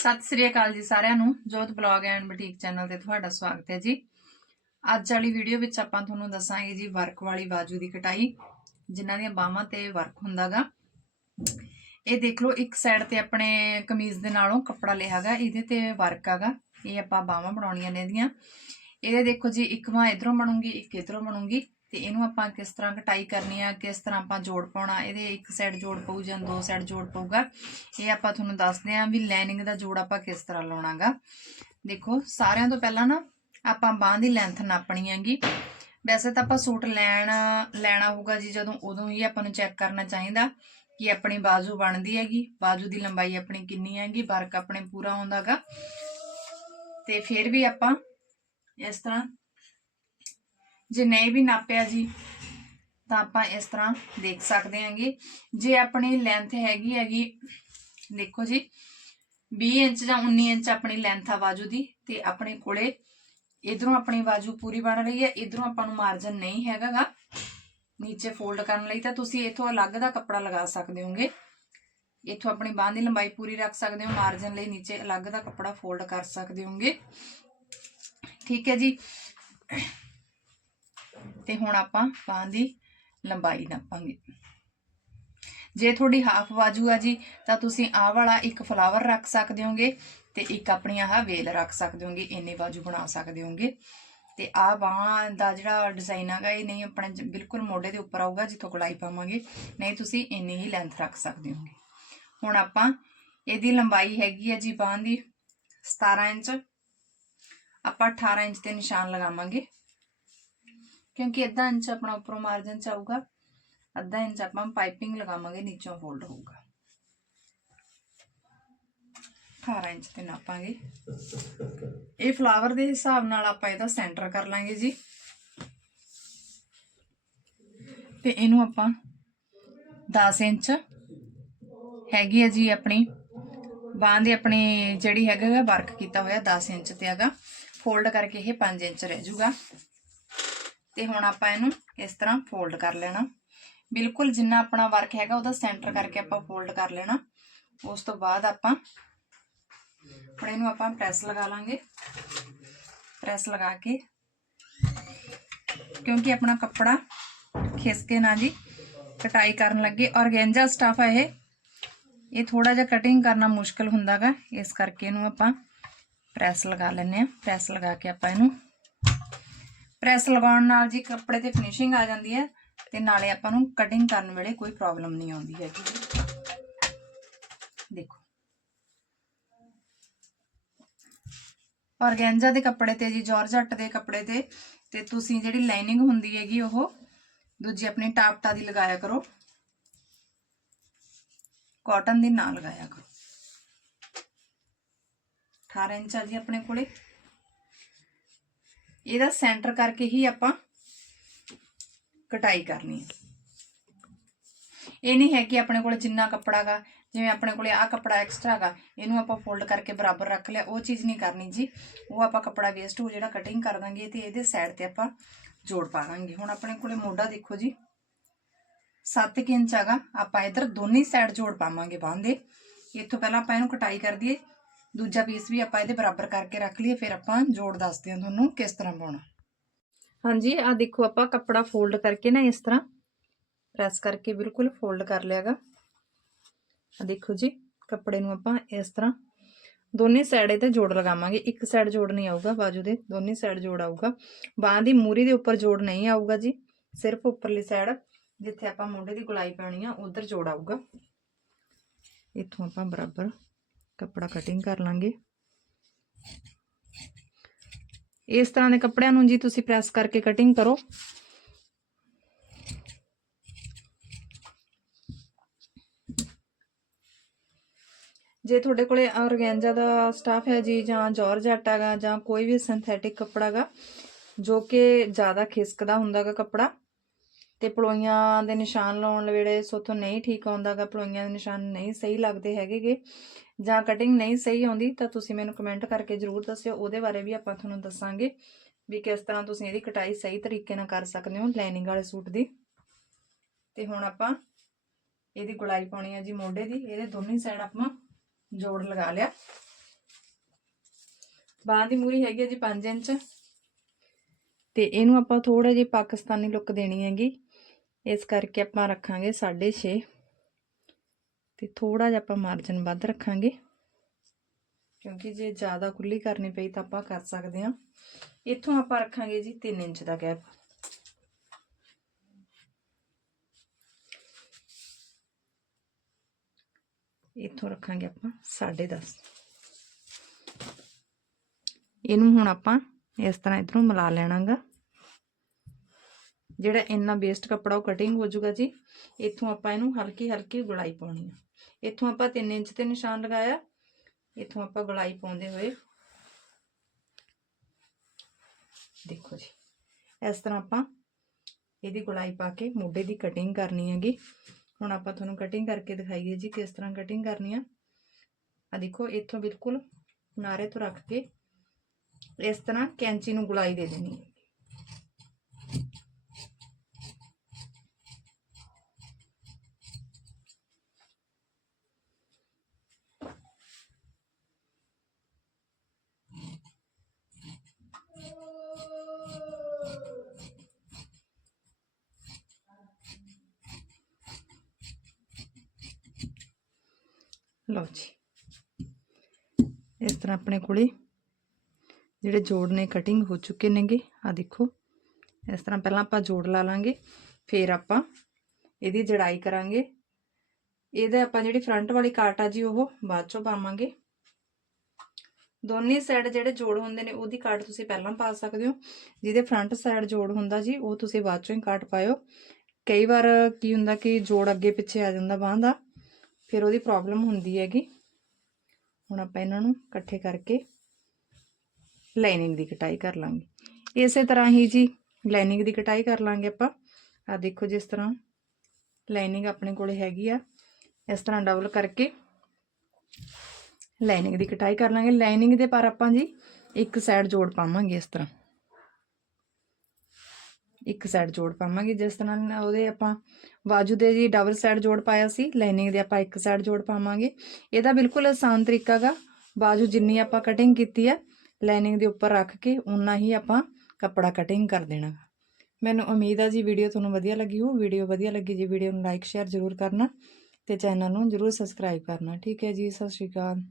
ਸਤਿ ਸ੍ਰੀ ਅਕਾਲ ਜੀ ਸਾਰਿਆਂ ਨੂੰ। ਜੋਤ ਬਲੌਗ ਐਂਡ ਬੁਟੀਕ ਚੈਨਲ ਤੇ ਤੁਹਾਡਾ ਸਵਾਗਤ ਹੈ ਜੀ। ਅੱਜ ਵਾਲੀ ਵੀਡੀਓ ਵਿੱਚ ਆਪਾਂ ਤੁਹਾਨੂੰ ਦੱਸਾਂਗੇ ਜੀ ਵਰਕ ਵਾਲੀ ਬਾਜੂ ਦੀ ਕਟਾਈ, ਜਿਨ੍ਹਾਂ ਦੀਆਂ ਬਾਹਾਂ ਤੇ ਵਰਕ ਹੁੰਦਾਗਾ। ਇਹ ਦੇਖ ਲਓ, ਇੱਕ ਸਾਈਡ ਤੇ ਆਪਣੇ ਕਮੀਜ਼ ਦੇ ਨਾਲੋਂ ਕੱਪੜਾ ਲਿਆ ਹੈਗਾ, ਇਹਦੇ ਤੇ ਵਰਕ ਹੈਗਾ। ਇਹ ਆਪਾਂ ਬਾਹਾਂ ਬਣਾਉਣੀਆਂ ਨੇ ਇਹਦੀਆਂ। ਇਹਦੇ ਦੇਖੋ ਜੀ, ਇੱਕ ਬਾਹ ਇਧਰੋਂ ਬਣੂਗੀ, ਇੱਕ ਇਧਰੋਂ ਬਣੂਗੀ। ਤੇ ਇਹਨੂੰ ਆਪਾਂ ਕਿਸ ਤਰ੍ਹਾਂ ਕਟਾਈ ਕਰਨੀ ਆ, ਕਿਸ ਤਰ੍ਹਾਂ ਆਪਾਂ ਜੋੜ ਪਾਉਣਾ, ਇਹਦੇ ਇੱਕ ਸਾਈਡ ਜੋੜ ਪਊ ਜਾਂ ਦੋ ਸਾਈਡ ਜੋੜ ਪਊਗਾ। ਇਹ ਆਪਾਂ ਤੁਹਾਨੂੰ ਦੱਸਦੇ ਆਂ ਵੀ ਲਾਈਨਿੰਗ ਦਾ ਜੋੜ ਆਪਾਂ ਕਿਸ ਤਰ੍ਹਾਂ ਲਾਉਣਾਗਾ। ਦੇਖੋ, ਸਾਰਿਆਂ ਤੋਂ ਪਹਿਲਾਂ ਨਾ ਆਪਾਂ ਬਾਹ ਦੀ ਲੈਂਥ ਨਾਪਣੀ ਹੈਗੀ। ਵੈਸੇ ਤਾਂ ਆਪਾਂ ਸੂਟ ਲੈਣ, ਲੈਣਾ ਹੋਊਗਾ ਜੀ ਜਦੋਂ ਉਦੋਂ ਹੀ ਆਪਾਂ ਨੂੰ ਚੈੱਕ ਕਰਨਾ ਚਾਹੀਦਾ ਕਿ ਆਪਣੀ ਬਾਜੂ ਬਣਦੀ ਹੈਗੀ, ਬਾਜੂ ਦੀ ਲੰਬਾਈ ਆਪਣੀ ਕਿੰਨੀ ਹੈਗੀ, ਵਰਕ ਆਪਣੇ ਪੂਰਾ ਆਉਂਦਾਗਾ। ਤੇ ਫਿਰ ਵੀ ਆਪਾਂ ਇਸ ਤਰ੍ਹਾਂ ਜੇ ਨਹੀਂ ਵੀ ਨਾਪਿਆ ਜੀ, ਤਾਂ ਆਪਾਂ ਇਸ ਤਰ੍ਹਾਂ ਦੇਖ ਸਕਦੇ ਹਾਂਗੇ। ਜੇ ਆਪਣੀ ਲੈਂਥ ਹੈਗੀ ਹੈਗੀ, ਦੇਖੋ ਜੀ 20 ਇੰਚ ਜਾਂ 19 ਇੰਚ ਆਪਣੀ ਲੈਂਥ ਆ ਬਾਜੂ ਦੀ, ਤੇ ਆਪਣੇ ਕੋਲੇ ਇਧਰੋਂ ਆਪਣੀ ਬਾਜੂ ਪੂਰੀ ਬਣ ਰਹੀ ਹੈ, ਇਧਰੋਂ ਆਪਾਂ ਨੂੰ ਮਾਰਜਨ ਨਹੀਂ ਹੈਗਾਗਾ। ਨੀਚੇ ਫੋਲਡ ਕਰਨ ਲਈ ਤਾਂ ਤੁਸੀਂ ਇਥੋਂ ਅਲੱਗ ਦਾ ਕੱਪੜਾ ਲਗਾ ਸਕਦੇ ਹੋਗੇ। ਇਥੋਂ ਆਪਣੀ ਬਾਹ ਦੀ ਲੰਬਾਈ ਪੂਰੀ ਰੱਖ ਸਕਦੇ ਹੋ ਮਾਰਜਨ ਲਈ ਨੀਚੇ ਅਲੱਗ ਦਾ ਕੱਪੜਾ ਫੋਲਡ ਕਰ ਸਕਦੇ ਹੋਗੇ। ਠੀਕ ਹੈ ਜੀ। ਤੇ ਹੁਣ ਆਪਾਂ ਬਾਹ ਦੀ ਲੰਬਾਈ ਨਾਪਾਂਗੇ। ਜੇ ਤੁਹਾਡੀ ਹਾਫ ਬਾਜੂ ਆ ਜੀ, ਤਾਂ ਤੁਸੀਂ ਆਹ ਵਾਲਾ ਇੱਕ ਫਲਾਵਰ ਰੱਖ ਸਕਦੇ ਹੋਗੇ ਤੇ ਇੱਕ ਆਪਣੀ ਆਹ ਵੇਲ ਰੱਖ ਸਕਦੇ ਹੋਗੇ, ਇੰਨੇ ਬਾਜੂ ਬਣਾ ਸਕਦੇ ਹੋਗੇ। ਤੇ ਆਹ ਬਾਹ ਦਾ ਜਿਹੜਾ ਡਿਜ਼ਾਈਨ ਹੈਗਾ, ਇਹ ਨਹੀਂ ਆਪਣੇ ਬਿਲਕੁਲ ਮੋਢੇ ਦੇ ਉੱਪਰ ਆਊਗਾ, ਜਿੱਥੋਂ ਗਲਾਈ ਪਾਵਾਂਗੇ। ਨਹੀਂ, ਤੁਸੀਂ ਇੰਨੀ ਹੀ ਲੈਂਥ ਰੱਖ ਸਕਦੇ ਹੋਗੇ। ਹੁਣ ਆਪਾਂ ਇਹਦੀ ਲੰਬਾਈ ਹੈਗੀ ਹੈ ਜੀ ਬਾਹ ਦੀ 17 ਇੰਚ। ਆਪਾਂ 18 ਇੰਚ ਤੇ ਨਿਸ਼ਾਨ ਲਗਾਵਾਂਗੇ। ਕਿਉਂਕਿ ਅੱਧਾ ਇੰਚ ਆਪਣਾ ਉੱਪਰੋਂ ਮਾਰਜਨ ਚ ਆਊਗਾ, ਅੱਧਾ ਇੰਚ ਆਪਾਂ ਪਾਈਪਿੰਗ ਲਗਾਵਾਂਗੇ, ਨੀਚੋਂ ਫੋਲਡ ਹੋਊਗਾ। 18 ਇੰਚ ਤੇ ਨਾਪਾਂਗੇ। ਇਹ ਫਲਾਵਰ ਦੇ ਹਿਸਾਬ ਨਾਲ ਆਪਾਂ ਇਹਦਾ ਸੈਂਟਰ ਕਰ ਲਾਂਗੇ ਜੀ। ਤੇ ਇਹਨੂੰ ਆਪਾਂ 10 ਇੰਚ ਹੈਗੀ ਹੈ ਜੀ ਆਪਣੀ, ਬਾਂਹ ਦੀ ਆਪਣੀ ਜਿਹੜੀ ਹੈਗਾ ਵਰਕ ਕੀਤਾ ਹੋਇਆ 10 ਇੰਚ ਤੇ ਹੈਗਾ। ਫੋਲਡ ਕਰਕੇ ਇਹ 5 ਇੰਚ ਰਹਿ ਜਾਊਗਾ ਤੇ ਹੁਣ ਆਪਾਂ ਇਹਨੂੰ ਇਸ ਤਰ੍ਹਾਂ ਫੋਲਡ ਕਰ ਲੈਣਾ। ਬਿਲਕੁਲ ਜਿੰਨਾ ਆਪਣਾ ਵਰਕ ਹੈਗਾ ਉਹਦਾ ਸੈਂਟਰ ਕਰਕੇ ਆਪਾਂ ਫੋਲਡ ਕਰ ਲੈਣਾ। ਉਸ ਤੋਂ ਬਾਅਦ ਆਪਾਂ ਹੁਣ ਇਹਨੂੰ ਆਪਾਂ ਪ੍ਰੈਸ ਲਗਾ ਲਾਂਗੇ। ਪ੍ਰੈਸ ਲਗਾ ਕੇ ਕਿਉਂਕਿ ਆਪਣਾ ਕੱਪੜਾ ਖਿਸਕੇ ਨਾ ਜੀ ਕਟਾਈ ਕਰਨ ਲੱਗੇ। ਔਰਗੈਂਜਾ ਸਟਾਫ ਹੈ ਇਹ। ਇਹ ਥੋੜਾ ਜਿਹਾ ਕਟਿੰਗ ਕਰਨਾ ਮੁਸ਼ਕਲ ਹੁੰਦਾਗਾ। ਇਸ ਕਰਕੇ ਇਹਨੂੰ ਆਪਾਂ ਪ੍ਰੈਸ ਲਗਾ ਲੈਂਦੇ ਆ ਪ੍ਰੈਸ ਲਗਾ ਕੇ ਆਪਾਂ ਇਹਨੂੰ ਪ੍ਰੈਸ ਲਗਾਉਣ ਨਾਲ ਜੀ ਕੱਪੜੇ ਤੇ ਫਿਨਿਸ਼ਿੰਗ ਆ ਜਾਂਦੀ ਹੈ ਤੇ ਨਾਲੇ ਆਪਾਂ ਨੂੰ ਕਟਿੰਗ ਕਰਨ ਵੇਲੇ ਕੋਈ ਪ੍ਰੋਬਲਮ ਨਹੀਂ ਆਉਂਦੀ ਹੈਗੀ ਜੀ। ਦੇਖੋ। ਔਰਗੈਂਜਾ ਦੇ ਕੱਪੜੇ ਤੇ ਜੀ ਜਾਰਜੱਟ ਦੇ ਕੱਪੜੇ ਤੇ ਤੇ ਤੁਸੀਂ ਜਿਹੜੀ ਲਾਈਨਿੰਗ ਹੁੰਦੀ ਹੈਗੀ ਉਹ ਦੂਜੀ ਆਪਣੇ ਟਾਪਟਾ ਦੀ ਲਗਾਇਆ ਕਰੋ। ਕਾਟਨ ਦੀ ਨਾ ਲਗਾਇਆ ਕਰੋ। 18 ਇੰਚ ਆ ਜੀ ਆਪਣੇ ਕੋਲੇ। ਇਹਦਾ ਸੈਂਟਰ ਕਰਕੇ ਹੀ ਆਪਾਂ ਕਟਾਈ ਕਰਨੀ ਹੈ। ਇਹ ਨਹੀਂ ਹੈ ਕਿ ਆਪਣੇ ਕੋਲ ਜਿੰਨਾ ਕੱਪੜਾ ਗਾ, ਜਿਵੇਂ ਆਪਣੇ ਕੋਲੇ ਆਹ ਕੱਪੜਾ ਐਕਸਟਰਾ ਗਾ, ਇਹਨੂੰ ਆਪਾਂ ਫੋਲਡ ਕਰਕੇ ਬਰਾਬਰ ਰੱਖ ਲਿਆ, ਉਹ ਚੀਜ਼ ਨਹੀਂ ਕਰਨੀ ਜੀ। ਉਹ ਆਪਾਂ ਕੱਪੜਾ ਵੇਸਟ ਹੋ ਜਿਹੜਾ ਕਟਿੰਗ ਕਰ ਦਾਂਗੇ ਤੇ ਇਹਦੇ ਸਾਈਡ ਤੇ ਆਪਾਂ ਜੋੜ ਪਾ ਦਾਂਗੇ। ਹੁਣ ਆਪਣੇ ਕੋਲੇ ਮੋਢਾ ਦੇਖੋ ਜੀ। 7 ਇੰਚ ਹੈਗਾ। ਆਪਾਂ ਇਧਰ ਦੋਨੇ ਸਾਈਡ ਜੋੜ ਪਾਵਾਂਗੇ ਬਾਂਦੇ ਇੱਥੋਂ ਪਹਿਲਾਂ ਆਪਾਂ ਇਹਨੂੰ ਕਟਾਈ ਕਰ ਦਈਏ। ਦੂਜਾ ਪੀਸ ਵੀ ਆਪਾਂ ਇਹਦੇ ਬਰਾਬਰ ਕਰਕੇ ਰੱਖ ਲਈਏ, ਫਿਰ ਆਪਾਂ ਜੋੜ ਦੱਸਦੇ ਹਾਂ ਤੁਹਾਨੂੰ ਕਿਸ ਤਰ੍ਹਾਂ ਪਾਉਣਾ। ਹਾਂਜੀ ਆ ਦੇਖੋ ਆਪਾਂ ਕੱਪੜਾ ਫੋਲਡ ਕਰਕੇ ਨਾ ਇਸ ਤਰ੍ਹਾਂ ਪ੍ਰੈਸ ਕਰਕੇ ਬਿਲਕੁਲ ਫੋਲਡ ਕਰ ਲਿਆਗਾ ਆ ਦੇਖੋ ਜੀ, ਕੱਪੜੇ ਨੂੰ ਆਪਾਂ ਇਸ ਤਰ੍ਹਾਂ ਦੋਨੇ ਸਾਈਡ ਤੇ ਜੋੜ ਲਗਾਵਾਂਗੇ। ਇੱਕ ਸਾਈਡ ਜੋੜ ਨਹੀਂ ਆਊਗਾ, ਬਾਜੂ ਦੇ ਦੋਨੇ ਸਾਈਡ ਜੋੜ ਆਊਗਾ। ਬਾਹਾਂ ਦੀ ਮੂਰੀ ਦੇ ਉੱਪਰ ਜੋੜ ਨਹੀਂ ਆਊਗਾ ਜੀ, ਸਿਰਫ ਉੱਪਰਲੀ ਸਾਈਡ ਜਿੱਥੇ ਆਪਾਂ ਮੁੰਡੇ ਦੀ ਗੁਲਾਈ ਪਾਣੀ ਆ, ਉਧਰ ਜੋੜ ਆਊਗਾ। ਇੱਥੋਂ ਆਪਾਂ ਬਰਾਬਰ ਕੱਪੜਾ ਕਟਿੰਗ ਕਰ ਲਾਂਗੇ। ਇਸ ਤਰ੍ਹਾਂ ਦੇ ਕੱਪੜਿਆਂ ਨੂੰ ਜੀ ਤੁਸੀਂ ਪ੍ਰੈਸ ਕਰਕੇ ਕਟਿੰਗ ਕਰੋ। ਜੇ ਤੁਹਾਡੇ ਕੋਲੇ ਔਰਗੈਂਜਾ ਦਾ ਸਟਾਫ ਹੈ ਜੀ ਜਾਂ ਜਾਰਜੱਟ ਹੈਗਾ ਜਾਂ ਕੋਈ ਵੀ ਸਿੰਥੈਟਿਕ ਕੱਪੜਾ ਹੈਗਾ, ਜੋ ਕਿ ਜ਼ਿਆਦਾ ਖਿਸਕਦਾ ਹੁੰਦਾਗਾ ਕੱਪੜਾ ਤੇ ਪਲੋਈਆਂ ਦੇ ਨਿਸ਼ਾਨ ਲਾਉਣ ਵੇਲੇ ਸੋਥੋਂ ਨਹੀਂ ਠੀਕ ਆਉਂਦਾਗਾ ਪਲੋਈਆਂ ਦੇ ਨਿਸ਼ਾਨ ਨਹੀਂ ਸਹੀ ਲੱਗਦੇ ਹੈਗੇਗੇ ਜਾਂ ਕਟਿੰਗ ਨਹੀਂ ਸਹੀ ਆਉਂਦੀ, ਤਾਂ ਤੁਸੀਂ ਮੈਨੂੰ ਕਮੈਂਟ ਕਰਕੇ ਜਰੂਰ ਦੱਸਿਓ, ਉਹਦੇ ਬਾਰੇ ਵੀ ਆਪਾਂ ਤੁਹਾਨੂੰ ਦੱਸਾਂਗੇ ਵੀ ਕਿਸ ਤਰ੍ਹਾਂ ਤੁਸੀਂ ਇਹਦੀ ਕਟਾਈ ਸਹੀ ਤਰੀਕੇ ਨਾਲ ਕਰ ਸਕਦੇ ਹੋ ਲਾਈਨਿੰਗ ਵਾਲੇ ਸੂਟ ਦੀ। ਤੇ ਹੁਣ ਆਪਾਂ ਇਹਦੀ ਗੁਲਾਈ ਪਾਉਣੀ ਹੈ ਜੀ ਮੋਢੇ ਦੀ, ਇਹਦੇ ਦੋਨੇ ਸਾਈਡ ਆਪਾਂ ਜੋੜ ਲਗਾ ਲਿਆ। ਬਾਹਾਂ ਦੀ ਮੂਰੀ ਹੈਗੀ ਹੈ ਜੀ 5 ਇੰਚ। ਤੇ ਇਹਨੂੰ ਆਪਾਂ ਥੋੜਾ ਜਿਹਾ ਪਾਕਿਸਤਾਨੀ ਲੁੱਕ ਦੇਣੀ ਹੈਗੀ। ਇਸ ਕਰਕੇ ਆਪਾਂ ਰੱਖਾਂਗੇ 6.5 ਤੇ ਥੋੜਾ ਜਿਹਾ ਆਪਾਂ ਮਾਰਜਨ ਵੱਧ ਰੱਖਾਂਗੇ। ਕਿਉਂਕਿ ਜੇ ਜ਼ਿਆਦਾ ਖੁੱਲੀ ਕਰਨੀ ਪਈ ਤਾਂ ਆਪਾਂ ਕਰ ਸਕਦੇ ਹਾਂ। ਇੱਥੋਂ ਆਪਾਂ ਰੱਖਾਂਗੇ ਜੀ 3 ਇੰਚ ਦਾ ਗੈਪ ਇੱਥੋਂ ਰੱਖਾਂਗੇ ਆਪਾਂ 10.5 ਇਹਨੂੰ ਹੁਣ ਆਪਾਂ ਇਸ ਤਰ੍ਹਾਂ ਇਧਰੋਂ ਮਿਲਾ ਲੈਣਾਗਾ। ਜਿਹੜਾ ਇੰਨਾ ਵੇਸਟ ਕੱਪੜਾ ਉਹ ਕਟਿੰਗ ਹੋ ਜਾਊਗਾ ਜੀ, ਇੱਥੋਂ ਆਪਾਂ ਇਹਨੂੰ ਹਲਕੀ ਹਲਕੀ ਗੁਲਾਈ ਪਾਉਣੀ ਆ। ਇੱਥੋਂ ਆਪਾਂ 3 ਇੰਚ ਤੇ ਨਿਸ਼ਾਨ ਲਗਾਇਆ, ਇੱਥੋਂ ਆਪਾਂ ਗੁਲਾਈ ਪਾਉਂਦੇ ਹੋਏ ਦੇਖੋ ਜੀ, ਇਸ ਤਰ੍ਹਾਂ ਆਪਾਂ ਇਹਦੀ ਗੁਲਾਈ ਪਾ ਕੇ ਮੋਢੇ ਦੀ ਕਟਿੰਗ ਕਰਨੀ ਹੈਗੀ। ਹੁਣ ਆਪਾਂ ਤੁਹਾਨੂੰ ਕਟਿੰਗ ਕਰਕੇ ਦਿਖਾਈਏ ਜੀ ਕਿਸ ਤਰ੍ਹਾਂ ਕਟਿੰਗ ਕਰਨੀ ਆ। ਆ ਦੇਖੋ, ਇੱਥੋਂ ਬਿਲਕੁਲ ਕਿਨਾਰੇ ਤੋਂ ਰੱਖ ਕੇ ਇਸ ਤਰ੍ਹਾਂ ਕੈਂਚੀ ਨੂੰ ਗੁਲਾਈ ਦੇ ਦੇਣੀ ਹੈ ਲਓ ਜੀ। ਇਸ ਤਰ੍ਹਾਂ ਆਪਣੇ ਕੋਲੇ ਜਿਹੜੇ ਜੋੜ ਨੇ ਕਟਿੰਗ ਹੋ ਚੁੱਕੇ ਨੇਗੇ ਆ ਦੇਖੋ। ਇਸ ਤਰ੍ਹਾਂ ਪਹਿਲਾਂ ਆਪਾਂ ਜੋੜ ਲਾ ਲਾਂਗੇ, ਫਿਰ ਆਪਾਂ ਇਹਦੀ ਜੜਾਈ ਕਰਾਂਗੇ। ਇਹਦੇ ਆਪਾਂ ਜਿਹੜੀ ਫਰੰਟ ਵਾਲੀ ਕਾਟ ਆ ਜੀ, ਉਹ ਬਾਅਦ ਚੋਂ ਪਾਵਾਂਗੇ। ਦੋਨੇ ਸਾਈਡ ਜਿਹੜੇ ਜੋੜ ਹੁੰਦੇ ਨੇ, ਉਹਦੀ ਕਾਟ ਤੁਸੀਂ ਪਹਿਲਾਂ ਪਾ ਸਕਦੇ ਹੋ। ਜਿਹਦੇ ਫਰੰਟ ਸਾਈਡ ਜੋੜ ਹੁੰਦਾ ਜੀ, ਉਹ ਤੁਸੀਂ ਬਾਅਦ ਚੋਂ ਹੀ ਕਾਟ ਪਾਇਓ। ਕਈ ਵਾਰ ਕੀ ਹੁੰਦਾ ਕਿ ਜੋੜ ਅੱਗੇ ਪਿੱਛੇ ਆ ਜਾਂਦਾ ਬਾਂਹ ਦਾ। ਫਿਰ ਉਹਦੀ ਪ੍ਰੋਬਲਮ ਹੁੰਦੀ ਹੈਗੀ। ਹੁਣ ਆਪਾਂ ਇਹਨਾਂ ਨੂੰ ਇਕੱਠੇ ਕਰਕੇ ਲਾਈਨਿੰਗ ਦੀ ਕਟਾਈ ਕਰ ਲਾਂਗੇ। ਇਸੇ ਤਰ੍ਹਾਂ ਹੀ ਜੀ ਲਾਈਨਿੰਗ ਦੀ ਕਟਾਈ ਕਰ ਲਾਂਗੇ ਆਪਾਂ। ਆ ਦੇਖੋ ਜਿਸ ਤਰ੍ਹਾਂ ਲਾਈਨਿੰਗ ਆਪਣੇ ਕੋਲੇ ਹੈਗੀ ਆ, ਇਸ ਤਰ੍ਹਾਂ ਡਬਲ ਕਰਕੇ ਲਾਈਨਿੰਗ ਦੀ ਕਟਾਈ ਕਰ ਲਾਂਗੇ। ਲਾਈਨਿੰਗ ਦੇ ਪਰ ਆਪਾਂ ਜੀ ਇੱਕ ਸਾਈਡ ਜੋੜ ਪਾਵਾਂਗੇ ਇਸ ਤਰ੍ਹਾਂ। ਇੱਕ ਸਾਈਡ ਜੋੜ ਪਾਵਾਂਗੇ, ਜਿਸ ਤਰ੍ਹਾਂ ਉਹਦੇ ਆਪਾਂ ਬਾਜੂ ਦੇ ਜੀ ਡਬਲ ਸਾਈਡ ਜੋੜ ਪਾਇਆ ਸੀ ਲਾਈਨਿੰਗ ਦੇ ਆਪਾਂ ਇੱਕ ਸਾਈਡ ਜੋੜ ਪਾਵਾਂਗੇ। ਇਹਦਾ ਬਿਲਕੁਲ ਆਸਾਨ ਤਰੀਕਾ ਗਾ ਬਾਜੂ ਜਿੰਨੀ ਆਪਾਂ ਕਟਿੰਗ ਕੀਤੀ ਹੈ ਲਾਈਨਿੰਗ ਦੇ ਉੱਪਰ ਰੱਖ ਕੇ ਉਨਾ ਹੀ ਆਪਾਂ ਕੱਪੜਾ ਕਟਿੰਗ ਕਰ ਦੇਣਾ ਮੈਨੂੰ ਉਮੀਦ ਆ ਜੀ ਵੀਡੀਓ ਤੁਹਾਨੂੰ ਵਧੀਆ ਲੱਗੀ ਹੋ ਵੀਡੀਓ ਵਧੀਆ ਲੱਗੀ ਜੀ ਵੀਡੀਓ ਨੂੰ ਲਾਈਕ ਸ਼ੇਅਰ ਜ਼ਰੂਰ ਕਰਨਾ ਤੇ ਚੈਨਲ ਨੂੰ ਜ਼ਰੂਰ ਸਬਸਕ੍ਰਾਈਬ ਕਰਨਾ। ਠੀਕ ਹੈ ਜੀ, ਸਤਿ ਸ਼੍ਰੀ ਅਕਾਲ।